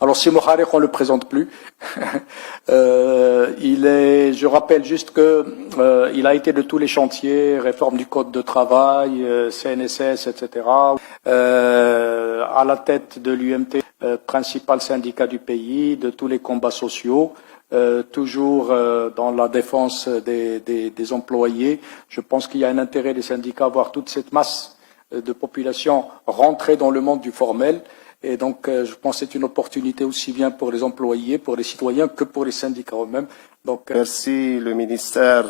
Alors, Simo Kharik, on ne le présente plus. Je rappelle juste il a été de tous les chantiers, réforme du code de travail, CNSS, etc. À la tête de l'UMT, principal syndicat du pays, de tous les combats sociaux. Toujours dans la défense des employés. Je pense qu'il y a un intérêt des syndicats à voir toute cette masse de population rentrer dans le monde du formel. Et donc, je pense que c'est une opportunité aussi bien pour les employés, pour les citoyens, que pour les syndicats eux-mêmes. Donc, merci le ministère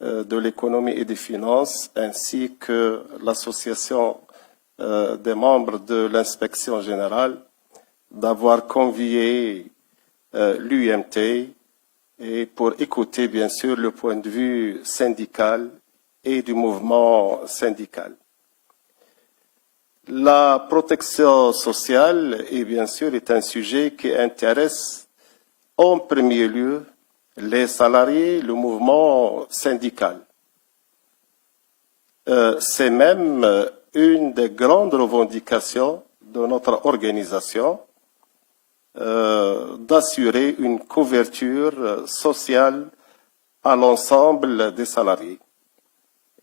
de l'économie et des finances, ainsi que l'association des membres de l'inspection générale, d'avoir convié l'UMT et pour écouter bien sûr le point de vue syndical et du mouvement syndical. La protection sociale bien sûr est un sujet qui intéresse en premier lieu les salariés, le mouvement syndical. C'est même une des grandes revendications de notre organisation, d'assurer une couverture sociale à l'ensemble des salariés.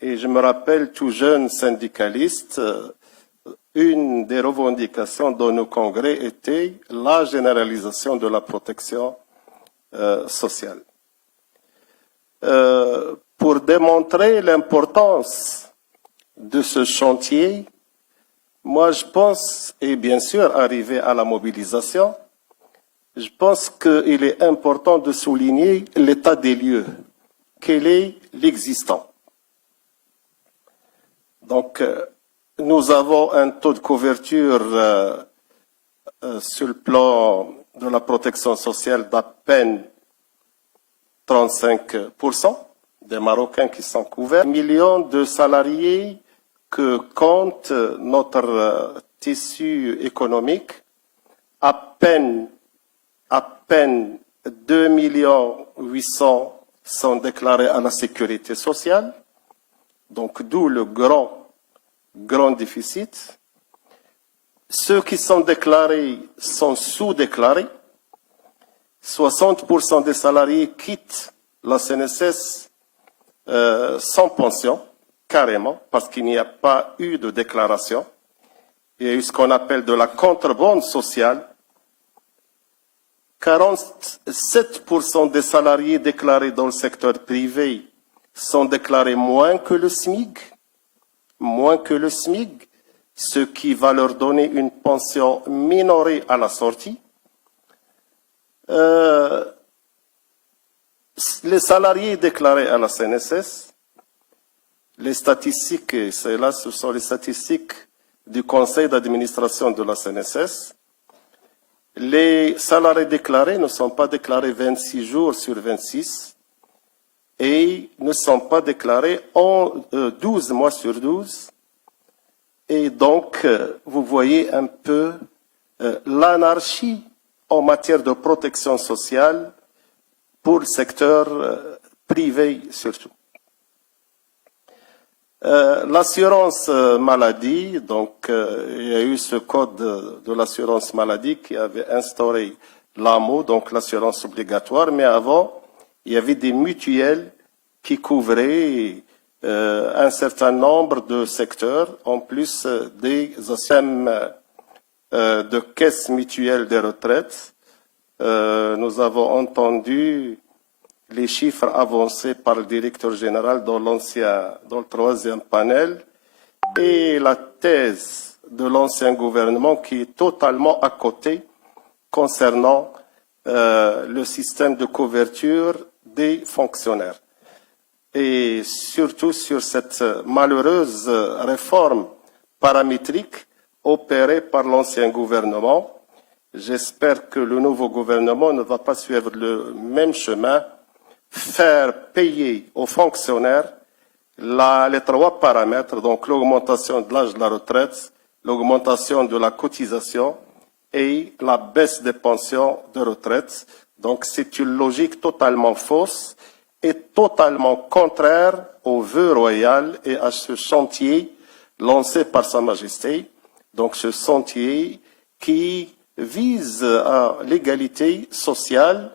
Et je me rappelle, tout jeune syndicaliste, une des revendications de nos congrès était la généralisation de la protection sociale. Pour démontrer l'importance de ce chantier, moi je pense, et bien sûr arriver à la mobilisation, je pense qu'il est important de souligner l'état des lieux, quel est l'existant. Donc, nous avons un taux de couverture sur le plan de la protection sociale d'à peine 35% des Marocains qui sont couverts. Millions de salariés que compte notre tissu économique, à peine 2 800 sont déclarés à la sécurité sociale, donc d'où le grand déficit. Ceux qui sont déclarés sont sous-déclarés. 60% des salariés quittent la CNSS sans pension, carrément, parce qu'il n'y a pas eu de déclaration. Il y a eu ce qu'on appelle de la contrebande sociale. 47% des salariés déclarés dans le secteur privé sont déclarés moins que le SMIC, ce qui va leur donner une pension minorée à la sortie. Les salariés déclarés à la CNSS, les statistiques, et là ce sont les statistiques du conseil d'administration de la CNSS, les salariés déclarés ne sont pas déclarés 26 jours sur 26 et ne sont pas déclarés en 12 mois sur 12. Et donc, vous voyez un peu l'anarchie en matière de protection sociale pour le secteur privé surtout. L'assurance maladie, donc il y a eu ce code de l'assurance maladie qui avait instauré l'AMO, donc l'assurance obligatoire, mais avant, il y avait des mutuelles qui couvraient un certain nombre de secteurs, en plus des systèmes de caisses mutuelles des retraites. Nous avons entendu les chiffres avancés par le directeur général dans le troisième panel et la thèse de l'ancien gouvernement qui est totalement à côté concernant le système de couverture des fonctionnaires. Et surtout sur cette malheureuse réforme paramétrique opérée par l'ancien gouvernement. J'espère que le nouveau gouvernement ne va pas suivre le même chemin, faire payer aux fonctionnaires les trois paramètres, donc l'augmentation de l'âge de la retraite, l'augmentation de la cotisation et la baisse des pensions de retraite. Donc c'est une logique totalement fausse et totalement contraire au vœu royal et à ce chantier lancé par Sa Majesté. Donc ce chantier qui vise à l'égalité sociale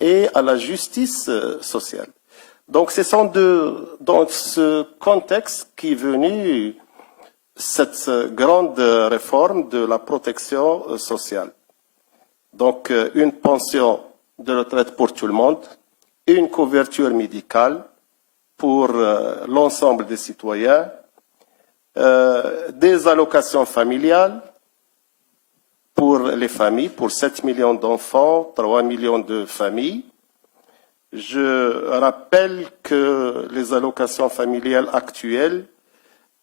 et à la justice sociale. Donc, ce sont dans ce contexte qu'est venue cette grande réforme de la protection sociale. Donc, une pension de retraite pour tout le monde, une couverture médicale pour l'ensemble des citoyens, des allocations familiales pour les familles, pour 7 millions d'enfants, 3 millions de familles. Je rappelle que les allocations familiales actuelles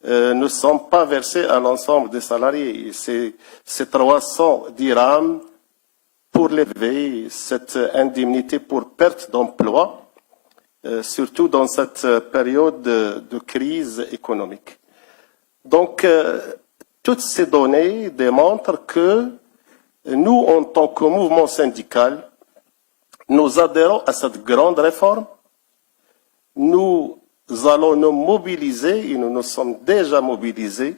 ne sont pas versées à l'ensemble des salariés. C'est 300 dirhams pour l'élever, cette indemnité pour perte d'emploi, surtout dans cette période de crise économique. Donc, toutes ces données démontrent que nous, en tant que mouvement syndical, nous adhérons à cette grande réforme. Nous allons nous mobiliser, et nous nous sommes déjà mobilisés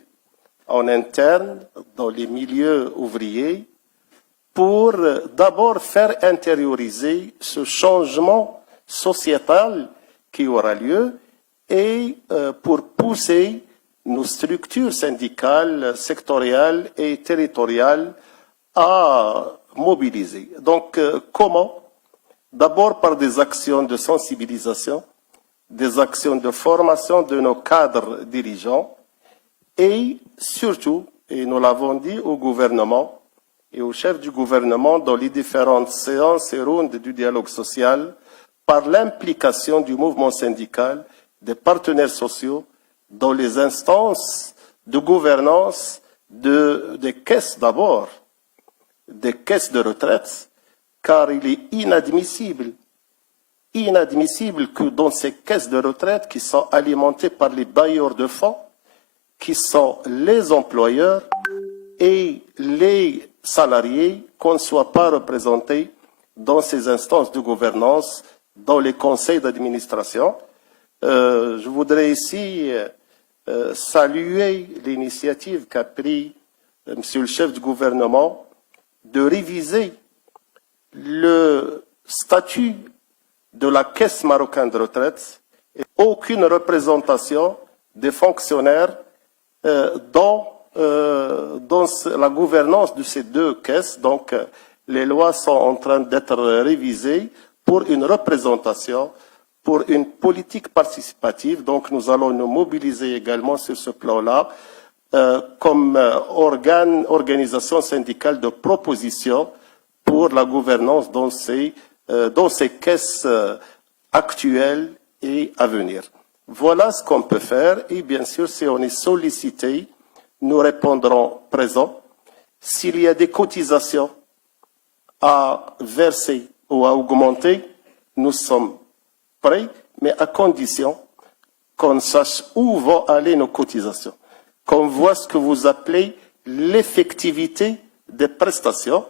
en interne, dans les milieux ouvriers, pour d'abord faire intérioriser ce changement sociétal qui aura lieu et pour pousser nos structures syndicales, sectorielles et territoriales à mobiliser. Donc, comment? D'abord par des actions de sensibilisation, des actions de formation de nos cadres dirigeants et surtout, et nous l'avons dit au gouvernement et au chef du gouvernement dans les différentes séances et rondes du dialogue social, par l'implication du mouvement syndical, des partenaires sociaux, dans les instances de gouvernance des caisses d'abord, des caisses de retraite, car il est inadmissible que dans ces caisses de retraite qui sont alimentées par les bailleurs de fonds, qui sont les employeurs et les salariés, qu'on ne soit pas représentés dans ces instances de gouvernance, dans les conseils d'administration. Je voudrais ici saluer l'initiative qu'a prise Monsieur le chef du gouvernement de réviser le statut de la Caisse marocaine de retraite et aucune représentation des fonctionnaires dans la gouvernance de ces deux caisses. Donc, les lois sont en train d'être révisées pour une représentation, pour une politique participative. Donc, nous allons nous mobiliser également sur ce plan-là comme organisation syndicale de proposition pour la gouvernance dans ces caisses actuelles et à venir. Voilà ce qu'on peut faire et bien sûr, si on est sollicité, nous répondrons présents. S'il y a des cotisations à verser ou à augmenter, nous sommes prêts, mais à condition qu'on sache où vont aller nos cotisations, qu'on voit ce que vous appelez l'effectivité des prestations.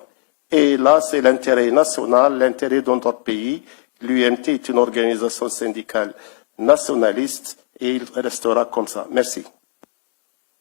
Et là, c'est l'intérêt national, l'intérêt de notre pays. L'UMT est une organisation syndicale nationaliste et il restera comme ça. Merci.